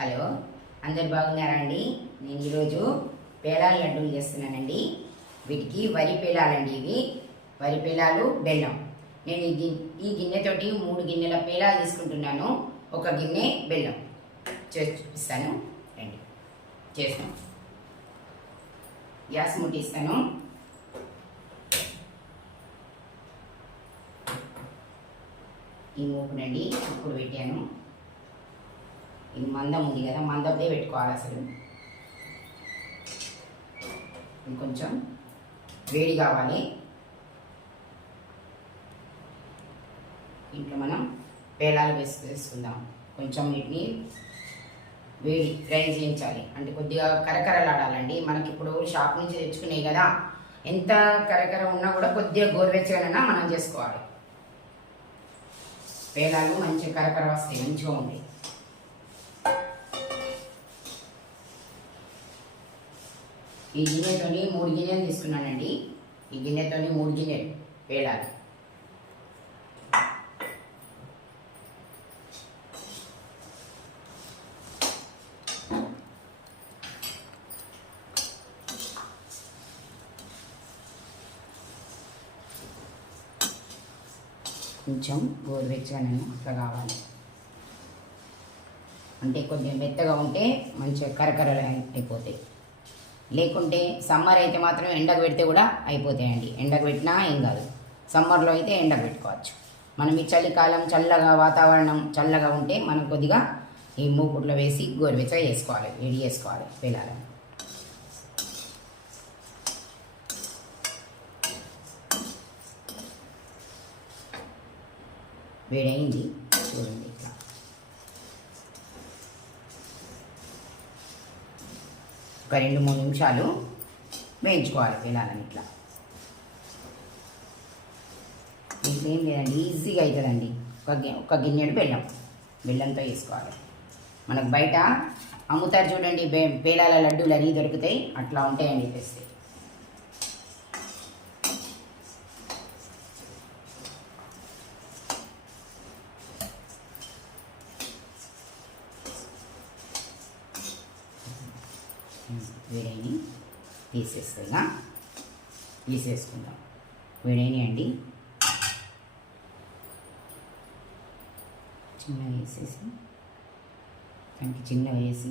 Hello, అందరు బాగున్నారా అండి? నేను ఈరోజు పేలాల లడ్డూలు చేస్తున్నానండి. వీటికి వరి పేలాలండి. ఇవి వరి పేలాలు, బెల్లం. నేను ఈ గిన్నెతోటి 3 గిన్నెల పేలాలు తీసుకుంటున్నాను. 1 గిన్నె బెల్లం చేసి చూపిస్తాను రండి. చేస్తాను. గ్యాస్ ముట్టిస్తాను. ఈ మూకునండి ఇప్పుడు పెట్టాను. ఇది మందం ఉంది కదా, మందందే పెట్టుకోవాలి. అసలు ఇంకొంచెం వేడి కావాలి. ఇంట్లో మనం పేలాలు వేసుకుందాం. కొంచెం వీటిని వేడి ఫ్రై చేయించాలి. అంటే కొద్దిగా కరకరలాడాలండి. మనకి ఇప్పుడు షాప్ నుంచి తెచ్చుకునేవి కదా, ఎంత కరకర ఉన్నా కూడా కొద్దిగా గోరువెచ్చగానైనా మనం చేసుకోవాలి. పేలాలు మంచిగా కరకర వస్తాయి, మంచిగా ఉంటాయి. ఈ గిన్నెతోని 3 గిన్నెలు తీసుకున్నానండి. ఈ గిన్నెతోని 3 గిన్నెలు పేలాలు. కొంచెం గోరువెచ్చగానే అట్లా కావాలి. అంటే కొద్దిగా మెత్తగా ఉంటే మంచిగా కరకరలు అయిపోతాయి. లేకుంటే సమ్మర్ అయితే మాత్రం ఎండకు పెడితే కూడా అయిపోతాయండి. ఎండకు పెట్టినా ఏం కాదు. సమ్మర్లో అయితే ఎండకు పెట్టుకోవచ్చు. మనం ఈ చలికాలం చల్లగా వాతావరణం చల్లగా ఉంటే మనం కొద్దిగా ఈ మూకుట్లో వేసి గోరువెచ్చగా చేసుకోవాలి, వేడి చేసుకోవాలి పేలాలని. వేడైంది చూడండి. ఇట్లా ఒక 2-3 నిమిషాలు వేయించుకోవాలి పేలాలని. ఇట్లా ఇంట్లో ఏం లేదండి, ఈజీగా అవుతుందండి. ఒక గిన్నెడు బెల్లంతో వేసుకోవాలి. మనకు బయట అమ్ముతారు చూడండి, పేలాల లడ్డూలు అన్నీ దొరుకుతాయి, అట్లా ఉంటాయండి తెస్తే. వేడైని తీసేసుకుందాం. వేడైనా అండి, చిన్నగా వేసేసి దానికి చిన్నగా వేసి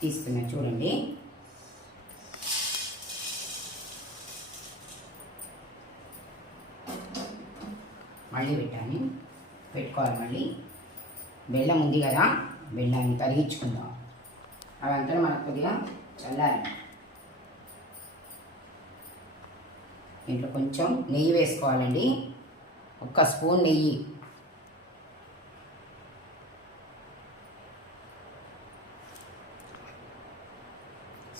తీస్తున్నా చూడండి. మళ్ళీ పెట్టుకోవాలి. మళ్ళీ బెల్లం ఉంది కదా, బెల్లాన్ని కరిగించుకుందాం. అవంతా మనకు కొద్దిగా చల్లాలి. ఇంట్లో కొంచెం నెయ్యి వేసుకోవాలండి. 1 స్పూన్ నెయ్యి.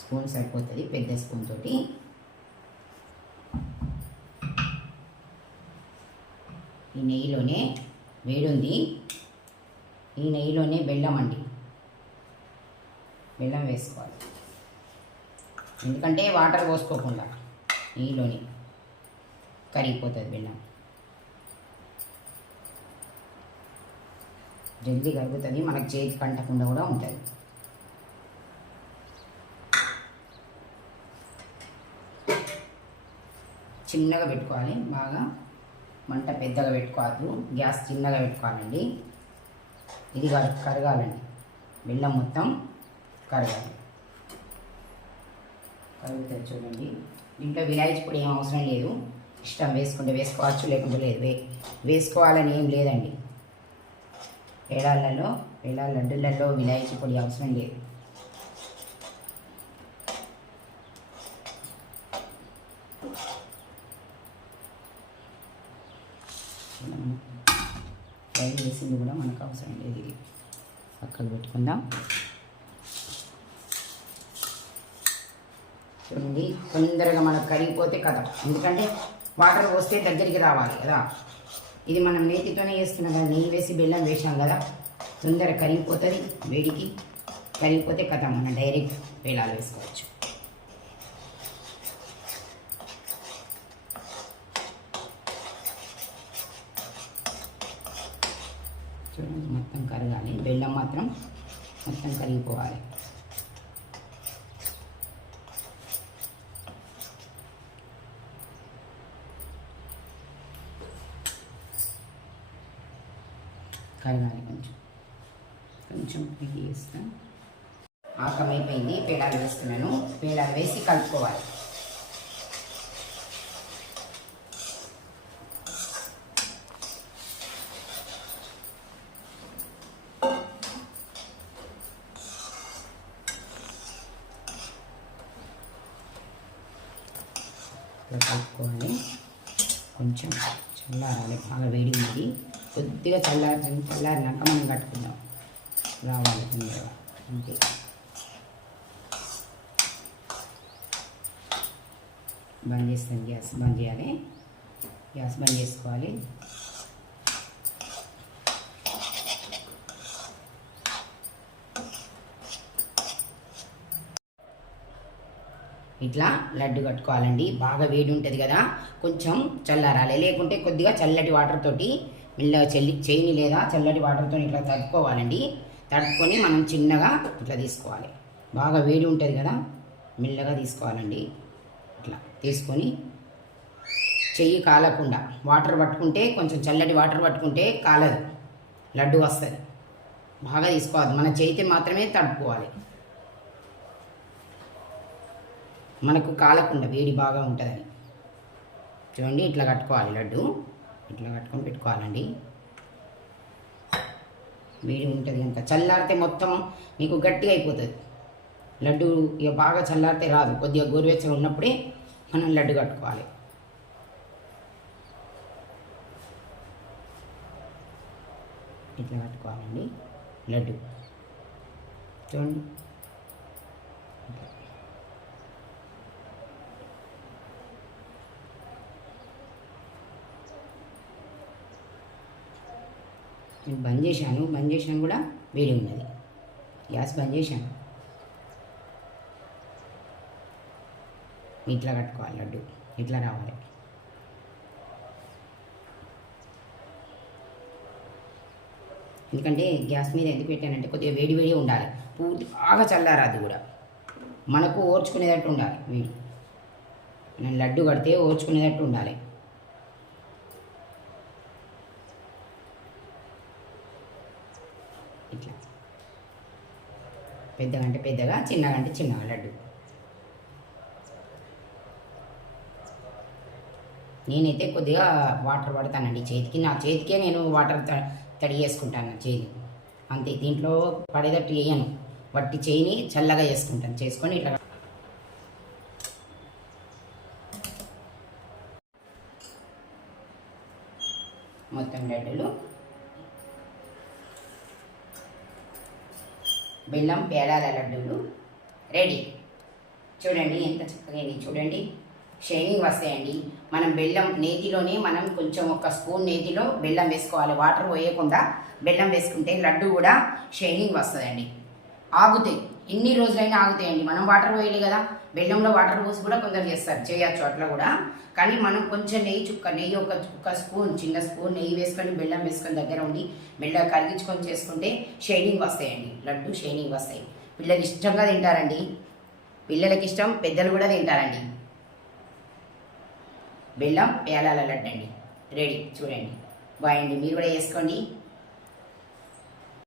స్పూన్ సరిపోతుంది, పెద్ద స్పూన్ తోటి. ఈ నెయ్యిలోనే వేడుంది, ఈ నెయ్యిలోనే బెల్లం వేసుకోవాలి. ఎందుకంటే వాటర్ పోసుకోకుండా నెయ్యిలోనే కరిగిపోతుంది బెల్లం. జల్దీ కరుగుతుంది, మనకు చేతి కంటకుండా కూడా ఉంటుంది. చిన్నగా పెట్టుకోవాలి, బాగా మంట పెద్దగా పెట్టుకోవద్దు, గ్యాస్ చిన్నగా పెట్టుకోవాలండి. ఇది కరగాలండి, బెల్లం మొత్తం కరగాలి. కరుగుతుంది చూడండి. దీంట్లో విలాయచీ పొడి ఏం అవసరం లేదు, ఇష్టం వేసుకుంటే వేసుకోవచ్చు, లేకుంటే లేదు. వేసుకోవాలని ఏం లేదండి. పేలాల లడ్డులలో విలాయచీ పొడి అవసరం లేదు. ఫ్రై వేసింది కూడా మనకు అవసరం లేదు. ఇది పక్కకు పెట్టుకుందాం. చూడండి, తొందరగా మనకు కరిగిపోతే కథ. ఎందుకంటే వాటర్ పోస్తే దగ్గరికి రావాలి కదా. ఇది మనం నేతితోనే చేస్తున్నాం కదా, నెయ్యి వేసి బెల్లం వేసాం కదా, తొందరగా కరిగిపోతుంది. వేడికి కరిగిపోతే కథ, మనం డైరెక్ట్ పేలాలు వేసుకోవచ్చు. చూడండి మొత్తం కరగాలి, బెల్లం మాత్రం మొత్తం కరిగిపోవాలి. కరగాలి కొంచెం కొంచెం నెయ్యి వేస్తాను. ఆకమైపోయింది, పేలాలు వేస్తున్నాను. పేలాలు వేసి కలుపుకోవాలి. కలుపుకోవాలి. కొంచెం చల్లారాలి, బాగా వేడి ఉంది. కొద్దిగా చల్లారినాక మనం కట్టుకుందాం. రావాలి తొందరగా, అంతే. బంద్ చేస్తాను, గ్యాస్ బంద్ చేయాలి. గ్యాస్ బంద్ చేసుకోవాలి. ఇట్లా లడ్డు కట్టుకోవాలండి. బాగా వేడి ఉంటుంది కదా, కొంచెం చల్లారాలి. లేకుంటే కొద్దిగా చల్లటి వాటర్ తోటి మెల్లగా చేయిని లేదా చల్లటి వాటర్తో ఇట్లా తడుపుకోవాలండి. తడుపుకొని మనం చిన్నగా ఇట్లా తీసుకోవాలి. బాగా వేడి ఉంటుంది కదా, మెల్లగా తీసుకోవాలండి. ఇట్లా తీసుకొని చెయ్యి కాలకుండా వాటర్ పట్టుకుంటే, కొంచెం చల్లటి వాటర్ పట్టుకుంటే కాలదు, లడ్డు వస్తుంది. బాగా తీసుకోవాలి, మన చేతి మాత్రమే తడుపుకోవాలి. మనకు కాలకుండా వేడి బాగా ఉంటుందని. చూడండి ఇట్లా కట్టుకోవాలి లడ్డు, ఇట్లా కట్టుకొని పెట్టుకోవాలండి. వేడి ఉంటుంది కనుక, చల్లారితే మొత్తం మీకు గట్టిగా అయిపోతుంది లడ్డు. ఇక బాగా చల్లారితే రాదు, కొద్దిగా గోరువెచ్చగా ఉన్నప్పుడే మనం లడ్డు కట్టుకోవాలి. ఇట్లా కట్టుకోవాలండి లడ్డు. చూడండి నేను బంద్ చేశాను కూడా వేడి ఉన్నది. గ్యాస్ బంద్ చేశాను. ఇట్లా కట్టుకోవాలి లడ్డు, ఇట్లా రావాలి. ఎందుకంటే గ్యాస్ మీద ఎందుకు పెట్టానంటే కొద్దిగా వేడి వేడి ఉండాలి, పూర్తి బాగా చల్లారాదు కూడా, మనకు ఓర్చుకునేటట్టు ఉండాలి. వేడి నేను లడ్డు కడితే ఓర్చుకునేటట్టు ఉండాలి. ఇట్లా పెద్దగా అంటే పెద్దగా, చిన్నగా అంటే చిన్నగా లడ్డు. నేనైతే కొద్దిగా వాటర్ పడతానండి చేతికి, నా చేతికే నేను వాటర్ తడి చేసుకుంటాను చేయి, అంతే. దీంట్లో పడేటట్టు వేయను, వట్టి చేయిని చల్లగా చేసుకుంటాను. చేసుకొని ఇట్లా మొత్తం లడ్డూలు బెల్లం పేలాల లడ్డూలు రెడీ. చూడండి ఎంత చక్కగా, చూడండి షైనింగ్ వస్తాయండి. మనం బెల్లం నేతిలోనే మనం కొంచెం ఒక స్పూన్ నేతిలో బెల్లం వేసుకోవాలి, వాటర్ పోయకుండా బెల్లం వేసుకుంటే లడ్డు కూడా షైనింగ్ వస్తుందండి. ఆగుతాయి, ఎన్ని రోజులైనా ఆగుతాయండి. మనం వాటర్ పోయాలి కదా, బెల్లంలో వాటర్ పోసి కూడా కొందరు చేస్తారు, చేయొచ్చు అట్లా కూడా. కానీ మనం కొంచెం నెయ్యి ఒక స్పూన్, చిన్న స్పూన్ నెయ్యి వేసుకొని బెల్లం వేసుకొని దగ్గర ఉండి మెల్లగా కరిగించుకొని చేసుకుంటే షైనింగ్ వస్తాయండి, లడ్డు షైనింగ్ వస్తాయి. పిల్లలు ఇష్టంగా తింటారండి, పిల్లలకి ఇష్టం, పెద్దలు కూడా తింటారండి. బెల్లం పేలాల లడ్డు అండి రెడీ. చూడండి బాయ్ అండి, మీరు కూడా చేసుకోండి.